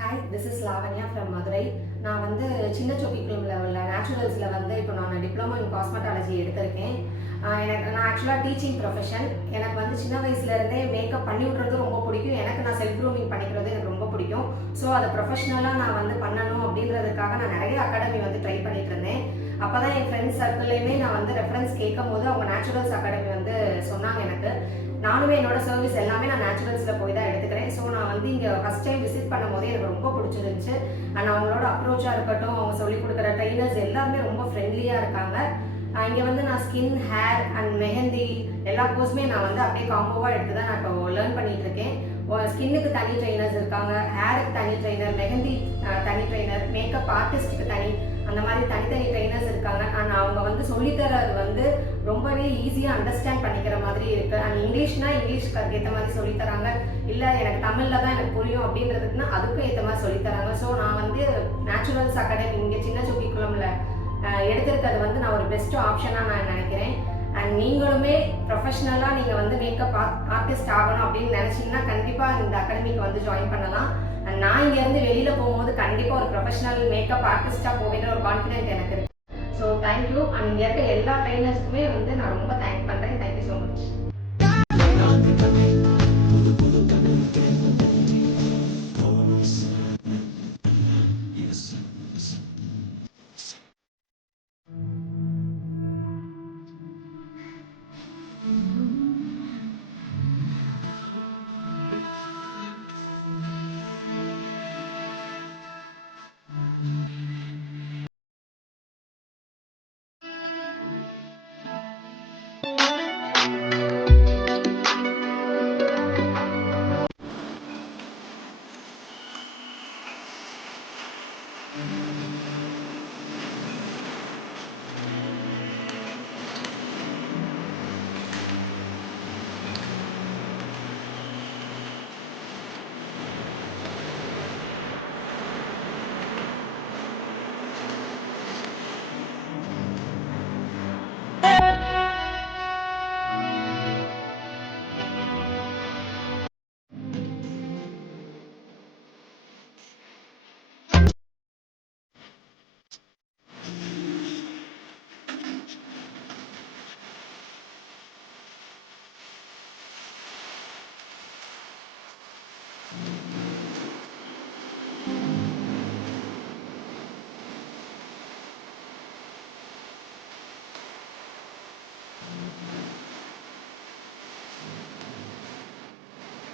Hi, this is Lavanya from Madurai. நான் வந்து சின்ன சொக்கிக்குளம்ல உள்ள நேச்சுரல்ஸில் வந்து இப்போ நான் டிப்ளமோ இன் காஸ்மெட்டாலஜி எடுத்திருக்கேன். நான் ஆக்சுவலாக டீச்சிங் ப்ரொஃபஷன். எனக்கு வந்து சின்ன வயசுலேருந்தே மேக்கப் பண்ணி விட்றது ரொம்ப பிடிக்கும். நான் செல்ஃப் க்ரூமிங் பண்ணிக்கிறது எனக்கு ரொம்ப பிடிக்கும். ஸோ அதை ப்ரொஃபஷ்னலாக நான் வந்து பண்ணணும் அப்படின்றதுக்காக நான் நிறைய அகாடமி வந்து ட்ரை பண்ணிட்டு இருந்தேன். அப்போ தான் என் ஃப்ரெண்ட்ஸ் சர்க்கிள்லேயுமே நான் வந்து ரெஃபரன்ஸ் கேட்கும் போது அவங்க நேச்சுரல்ஸ் அகாடமி வந்து சொன்னாங்க எனக்கு. நானுமே என்னோட சர்வீஸ் எல்லாமே நான் நேச்சுரல்ஸில் போய் தான் எடுத்துக்கிறேன். ஸோ நான் வந்து இங்கே ஃபஸ்ட் டைம் விசிட் பண்ணும் போது எனக்கு ரொம்ப பிடிச்சிருந்துச்சு. அண்ட் அவங்களோட அப்ரோச்சாக இருக்கட்டும், அவங்க சொல்லிக் கொடுக்குற ட்ரைனர்ஸ் எல்லாருமே ரொம்ப ஃப்ரெண்ட்லியாக இருக்காங்க. இங்கே வந்து நான் ஸ்கின், ஹேர் அண்ட் மெஹந்தி எல்லா கோர்ஸுமே நான் வந்து அப்படியே காம்போவாக எடுத்து தான் நான் இப்போ லேர்ன் பண்ணிட்டு இருக்கேன். ஸ்கின்னுக்கு தனி ட்ரைனர்ஸ் இருக்காங்க, ஹேருக்கு தனி ட்ரைனர், மெஹந்தி தனி ட்ரைனர், மேக்கப் ஆர்டிஸ்ட்டுக்கு தனி, அந்த மாதிரி தனித்தனி ட்ரைனர்ஸ் இருக்காங்க. அண்ட் அவங்க வந்து சொல்லித்தரது வந்து ரொம்பவே ஈஸியாக அண்டர்ஸ்டாண்ட் பண்ணிக்கிற மாதிரி இருக்குது. அண்ட் இங்கிலீஷ்க்கு ஏற்ற மாதிரி சொல்லித்தராங்க. இல்லை எனக்கு தமிழில் தான் எனக்கு புரியும் அப்படின்றதுக்குன்னா அதுக்கும் ஏற்ற மாதிரி சொல்லித்தராங்க. ஸோ நான் வந்து நேச்சுரல்ஸ் அகாடமி இங்கே சின்ன சொக்கிக்குளம்ல எடுத்திருக்கிறது வந்து நான் ஒரு பெஸ்ட் ஆப்ஷனாக நான் நினைக்கிறேன். அண்ட் நீங்களுமே ப்ரொஃபஷ்னலாக நீங்கள் வந்து மேக்கப் ஆர்டிஸ்ட் ஆகணும் அப்படின்னு நினச்சிங்கன்னா கண்டிப்பாக இந்த அகாடமிக்கு வந்து ஜாயின் பண்ணலாம். அண்ட் நான் இங்கேருந்து வெளியில் போகும்போது கண்டிப்பாக ஒரு ப்ரொஃபஷனல் மேக்கப் ஆர்டிஸ்ட்டாக போவேன்ற ஒரு கான்ஃபிடென்ட் எனக்கு இருக்குது. So thank you. அண்ட் இங்கே இருக்க எல்லா ட்ரைனர்ஸ்க்குமே வந்து நான் ரொம்ப தேங்க் பண்ணுறேன். Thank you so much.